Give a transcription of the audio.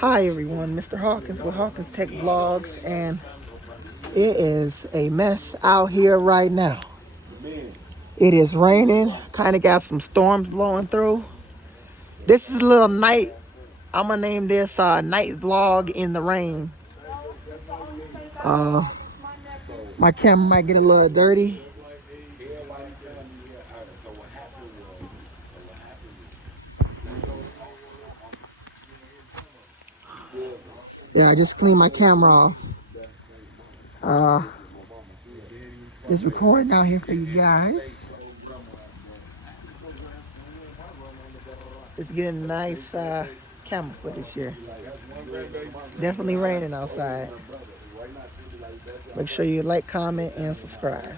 Hi everyone, Mr. Hawkins with Hawkins Tech Vlogs, and it is a mess out here right now. It is raining, kind of got some storms blowing through. This is a little night, I'm gonna name this night vlog in the rain. My camera might get a little dirty. Yeah, I just cleaned my camera off. Just recording out here for you guys. It's getting nice camera footage here. Definitely raining outside. Make sure you like, comment, and subscribe.